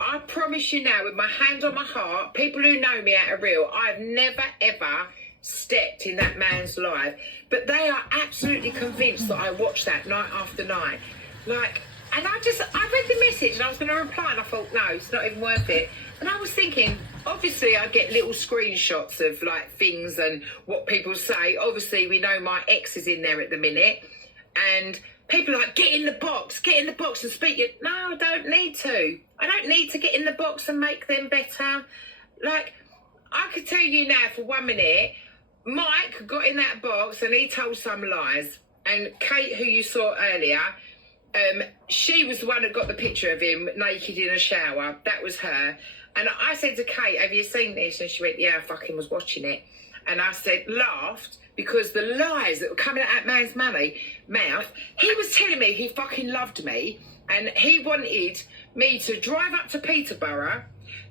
I promise you now, with my hand on my heart, people who know me out of real, I've never, ever stepped in that man's life. But they are absolutely convinced that I watch that night after night. Like, and I read the message and I was going to reply and I thought, no, it's not even worth it. And I was thinking, obviously I get little screenshots of like things and what people say. Obviously we know my ex is in there at the minute and people are like, get in the box and speak it. No, I don't need to. I don't need to get in the box and make them better. Like, I could tell you now for 1 minute, Mike got in that box and he told some lies. And Kate, who you saw earlier, she was the one that got the picture of him naked in a shower. That was her. And I said to Kate, have you seen this? And she went, yeah, I fucking was watching it. And I said, laughed, because the lies that were coming out of that man's mouth, he was telling me he fucking loved me and he wanted me to drive up to Peterborough,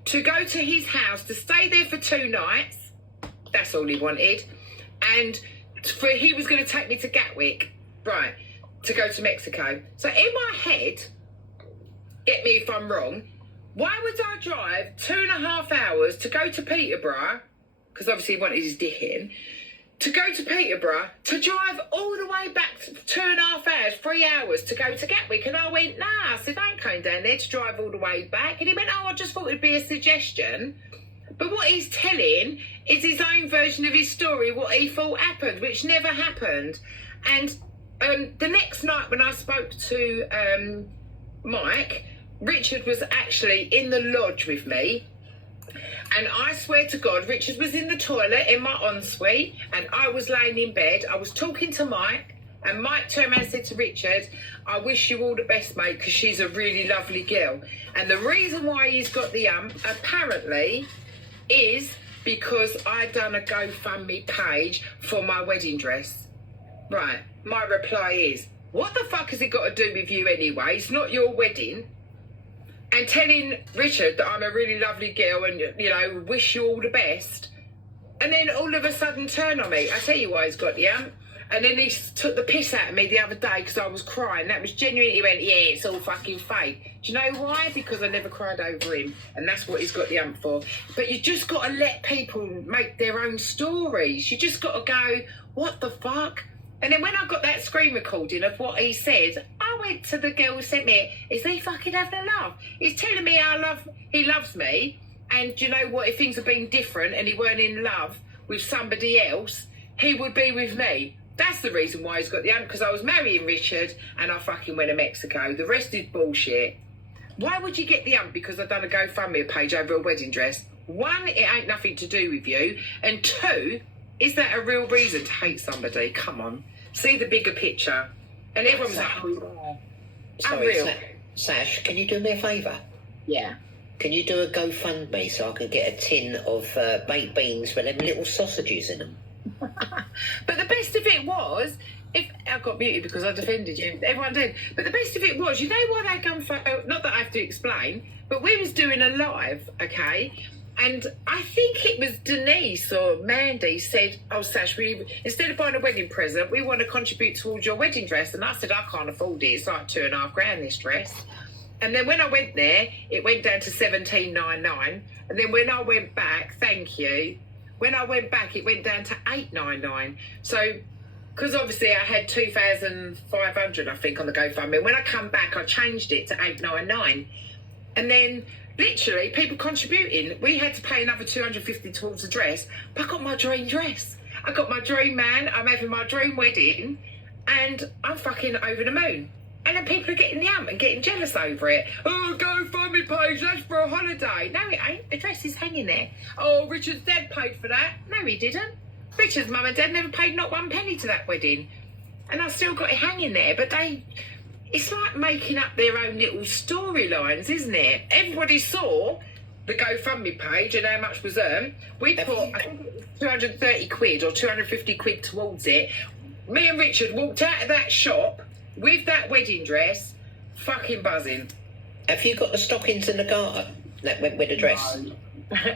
to go to his house, to stay there for 2 nights. That's all he wanted. And he was going to take me to Gatwick, right, to go to Mexico. So in my head, get me if I'm wrong, why would I drive 2.5 hours to go to Peterborough, because obviously he wanted his dick in, to go to Peterborough, to drive all the way back 2.5 hours, 3 hours to go to Gatwick? And I went, nah, I said, I ain't going down there to drive all the way back. And he went, oh, I just thought it'd be a suggestion. But what he's telling is his own version of his story, what he thought happened, which never happened. And the next night when I spoke to Mike, Richard was actually in the lodge with me. And I swear to God, Richard was in the toilet in my ensuite and I was laying in bed. I was talking to Mike and Mike turned around and said to Richard, I wish you all the best, mate, because she's a really lovely girl. And the reason why he's got the apparently, is because I done a GoFundMe page for my wedding dress. Right, my reply is, what the fuck has it got to do with you anyway? It's not your wedding. And telling Richard that I'm a really lovely girl and, you know, wish you all the best. And then all of a sudden turn on me. I tell you why he's got the amp. And then he took the piss out of me the other day because I was crying. That was genuine. He went, yeah, it's all fucking fake. Do you know why? Because I never cried over him. And that's what he's got the amp for. But you just got to let people make their own stories. You just got to go, what the fuck? And then when I got that screen recording of what he said, I went to the girl who sent me it. Is he fucking having a laugh? He's telling me he loves me. And do you know what? If things had been different and he weren't in love with somebody else, he would be with me. That's the reason why he's got the amp, because I was marrying Richard and I fucking went to Mexico. The rest is bullshit. Why would you get the amp? Because I've done a GoFundMe page over a wedding dress. 1, it ain't nothing to do with you. And 2, is that a real reason to hate somebody? Come on. See the bigger picture. And everyone's like, oh, sorry, Sash, can you do me a favour? Yeah. Can you do a GoFundMe so I can get a tin of baked beans with them little sausages in them? But the best of it was, if I got muted because I defended you, everyone did. But the best of it was, you know why they come for? Not that I have to explain, but we was doing a live, okay? And I think it was Denise or Mandy said, oh, Sash, instead of buying a wedding present, we want to contribute towards your wedding dress. And I said, I can't afford it. It's like $2.5 this dress. And then when I went there, it went down to $17.99. And then when I went back, thank you. When I went back, it went down to $8.99. So, because obviously I had $2,500, I think, on the GoFundMe. When I come back, I changed it to $8.99. And then literally people contributing. We had to pay another $250 towards the dress. But I got my dream dress. I got my dream man. I'm having my dream wedding. And I'm fucking over the moon. And then people are getting the amp and getting jealous over it. Oh, GoFundMe page, that's for a holiday. No, it ain't. The dress is hanging there. Oh, Richard's dad paid for that. No, he didn't. Richard's mum and dad never paid not 1 penny to that wedding. And I still got it hanging there. But it's like making up their own little storylines, isn't it? Everybody saw the GoFundMe page and how much was earned. We put, I think it was 230 quid or 250 quid towards it. Me and Richard walked out of that shop with that wedding dress, fucking buzzing. Have you got the stockings and the garter that went with the dress? No.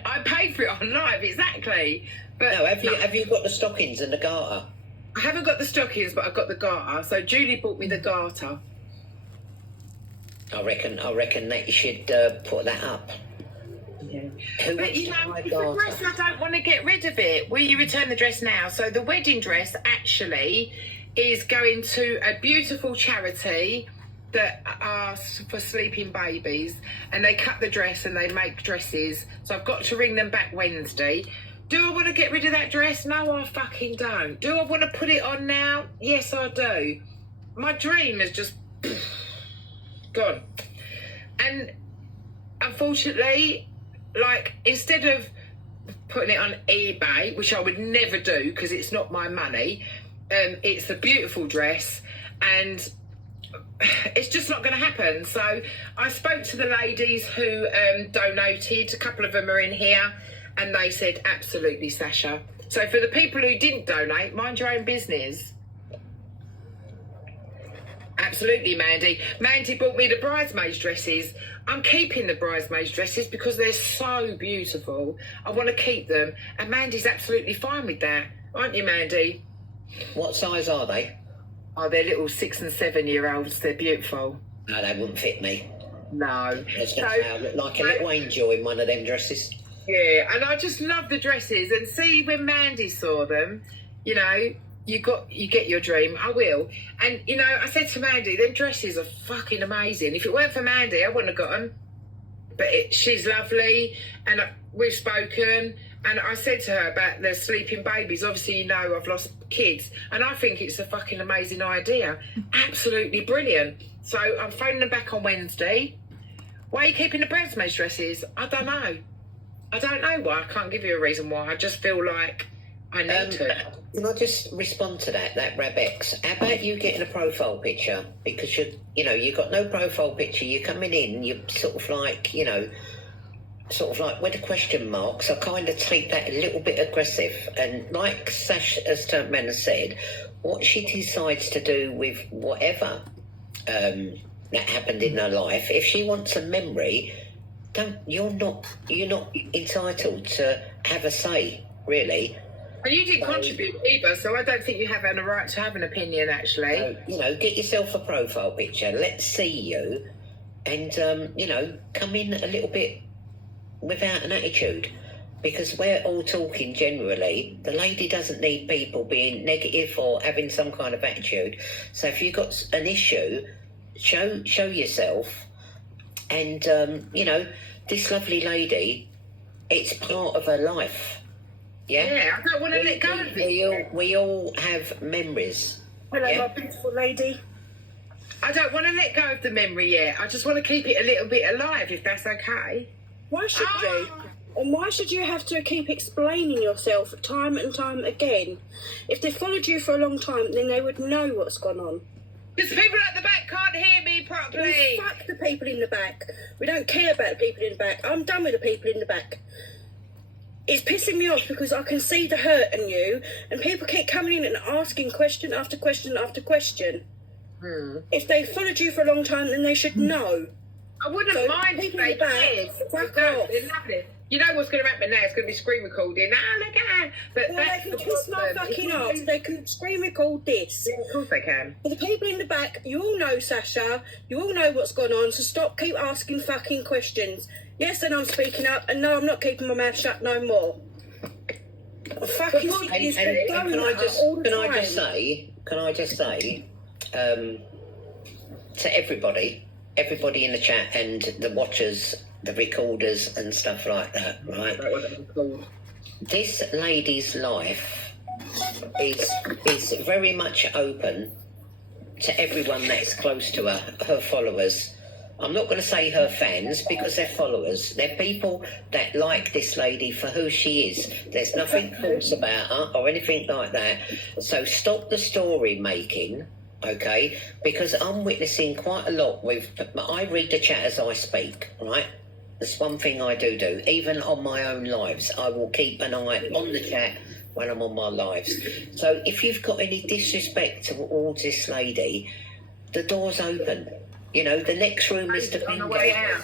I paid for it on live, exactly. But no, have you got the stockings and the garter? I haven't got the stockings, but I've got the garter. So Julie bought me the garter. I reckon that you should put that up. Yeah. Who But wants you to know, buy it's a dress, I don't want to get rid of it. Will you return the dress now? So the wedding dress actually is going to a beautiful charity that are for sleeping babies, and they cut the dress and they make dresses. So I've got to ring them back Wednesday. Do I want to get rid of that dress? No, I fucking don't. Do I want to put it on now? Yes, I do. My dream is just gone. And unfortunately, like, instead of putting it on eBay, which I would never do because it's not my money, it's a beautiful dress and it's just not going to happen. So I spoke to the ladies who donated. A couple of them are in here, and they said, absolutely, Sasha. So for the people who didn't donate, mind your own business. Absolutely, Mandy. Mandy bought me the bridesmaids dresses. I'm keeping the bridesmaids dresses because they're so beautiful. I want to keep them, and Mandy's absolutely fine with that, aren't you, Mandy? What size are they? Oh, they're little 6 and 7 year olds. They're beautiful. No, they wouldn't fit me. No. I was going to say I look like a little angel in one of them dresses. Yeah, and I just love the dresses. And see, when Mandy saw them, you know, you get your dream. I will. And, you know, I said to Mandy, them dresses are fucking amazing. If it weren't for Mandy, I wouldn't have got them. But she's lovely, and we've spoken. And I said to her about the sleeping babies. Obviously, you know, I've lost kids. And I think it's a fucking amazing idea. Absolutely brilliant. So I'm phoning them back on Wednesday. Why are you keeping the bridesmaids dresses? I don't know. I don't know why. I can't give you a reason why. I just feel like I need to. Can I just respond to that Rabex? How about you getting a profile picture? Because you've got no profile picture. You're coming in, you're sort of like with the question marks. I kind of take that a little bit aggressive. And like Sash has turned around and said, what she decides to do with whatever that happened in her life, if she wants a memory, you're not entitled to have a say, really. Well, you didn't contribute either, so I don't think you have a right to have an opinion, actually. Get yourself a profile picture. Let's see you, and come in a little bit without an attitude, because we're all talking generally. The lady doesn't need people being negative or having some kind of attitude. So if you've got an issue, show yourself. And this lovely lady, it's part of her life. Yeah, I don't want to let go of it. We all have memories. Hello, my beautiful lady. I don't want to let go of the memory yet. I just want to keep it a little bit alive, if that's okay. Why should you? And why should you have to keep explaining yourself time and time again? If they followed you for a long time, then they would know what's gone on. Because people at the back can't hear me properly. Well, fuck the people in the back. We don't care about the people in the back. I'm done with the people in the back. It's pissing me off because I can see the hurt in you, and people keep coming in and asking question after question after question. If they followed you for a long time, then they should know. I wouldn't mind if they did. Fuck off. They're lovely. You know what's going to happen now? It's going to be screen recording. Look at that. But that's they can kiss my fucking arse. They can screen record this. Yeah, of course they can. For the people in the back, you all know, Sasha. You all know what's gone on, so keep asking fucking questions. Yes, and I'm speaking up, and no, I'm not keeping my mouth shut no more. Fucking can I just say to everybody in the chat and the watchers, the recorders and stuff like that, right? This lady's life is very much open to everyone that's close to her followers. I'm not going to say her fans because they're followers. They're people that like this lady for who she is. There's nothing false about her or anything like that. So stop the story making, okay? Because I'm witnessing quite a lot I read the chat as I speak, right? That's one thing I do. Even on my own lives, I will keep an eye on the chat when I'm on my lives. So if you've got any disrespect towards this lady, the door's open. The next room is to on the way out.